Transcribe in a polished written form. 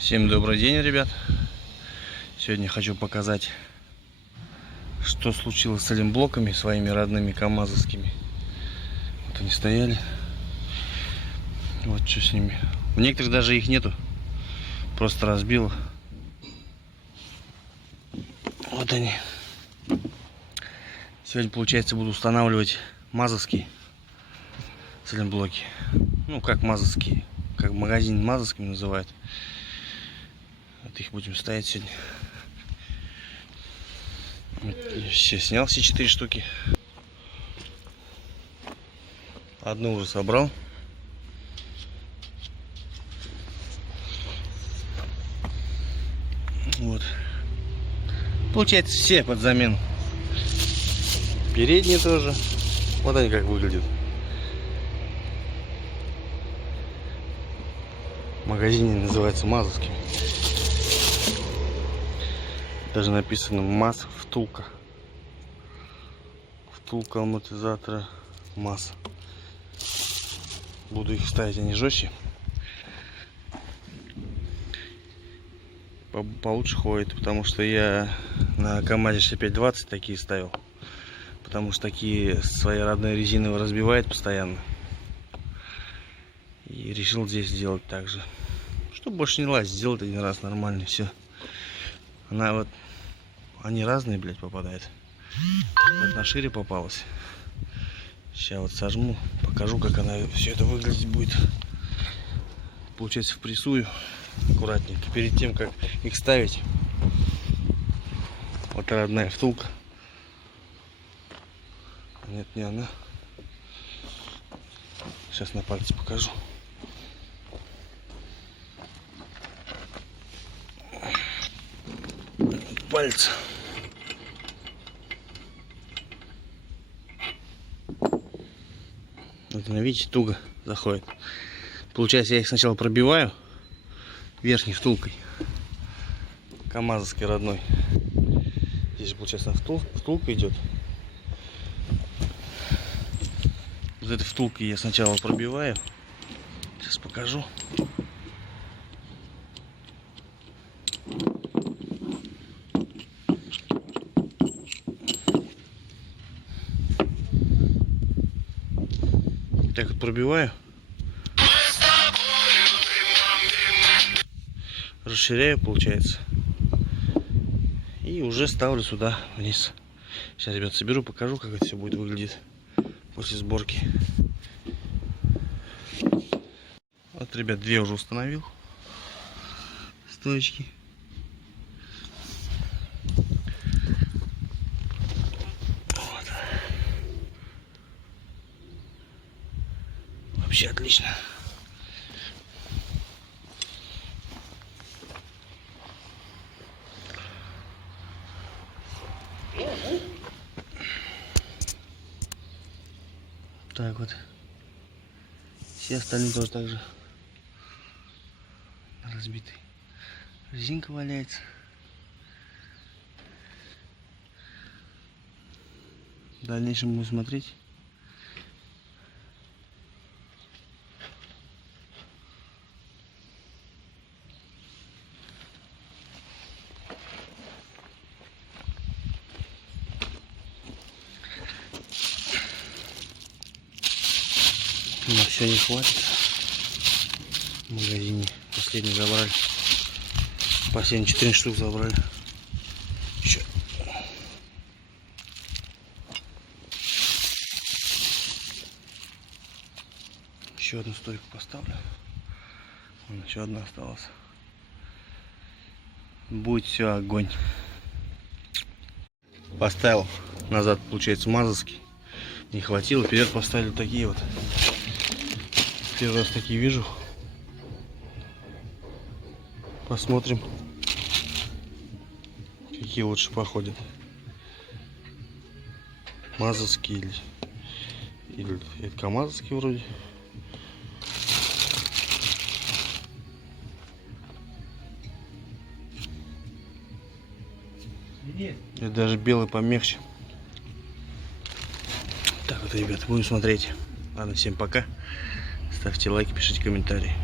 Всем добрый день, ребят. Сегодня хочу показать, что случилось с этими блоками, своими родными камазовскими. Вот они стояли. Вот что с ними. У некоторых даже их нету. Просто разбило. Вот они. Сегодня, получается, буду устанавливать мазовские блоки. Ну, как мазовские. Как магазин мазовскими называют. Вот их будем ставить сегодня. Все снял, все 4 штуки. Одну уже собрал. Вот. Получается, все под замену. Передние тоже. Вот они как выглядят. В магазине называется мазовскими. Даже написано МАЗ втулка. Втулка амортизатора МАЗ. Буду их ставить, они жестче. Получше ходит, потому что я на КамАЗе 6520 такие ставил. Потому что такие свои родные резиновые разбивает постоянно. И решил здесь сделать так же. Чтобы больше не лазить, сделать один раз нормально, все. Она вот, они разные, блядь, попадают. Одна шире попалась. Сейчас вот сожму, покажу, как она все это выглядеть будет. Получается, впрессую аккуратненько перед тем, как их ставить. Вот родная втулка. Нет, не она. Сейчас на пальце покажу. Пальцы. Вот она, видите, туго заходит. Получается, я их сначала пробиваю верхней втулкой, камазовской родной. Здесь же, получается, втулка идет. Вот этой втулкой я сначала пробиваю. Сейчас покажу. Так вот пробиваю, расширяю, получается, и уже ставлю сюда вниз. Сейчас, ребят, соберу, покажу, как это все будет выглядеть после сборки. Вот, ребят, две уже установил стоечки. Вообще отлично. Так вот. Все остальные тоже так же разбиты. Резинка валяется. В дальнейшем будем смотреть. На все не хватит. В магазине последний забрали. Последние 4 штук забрали. Еще одну стойку поставлю. Вон, еще одна осталась. Будет все огонь. Поставил назад, получается, мазовский. Не хватило. Вперед поставили такие вот. Первый раз такие вижу. Посмотрим, какие лучше походят. Мазовские или это камазовские вроде. Это даже белый помягче. Так вот, ребята, будем смотреть. Ладно, всем пока. Ставьте лайки, пишите комментарии.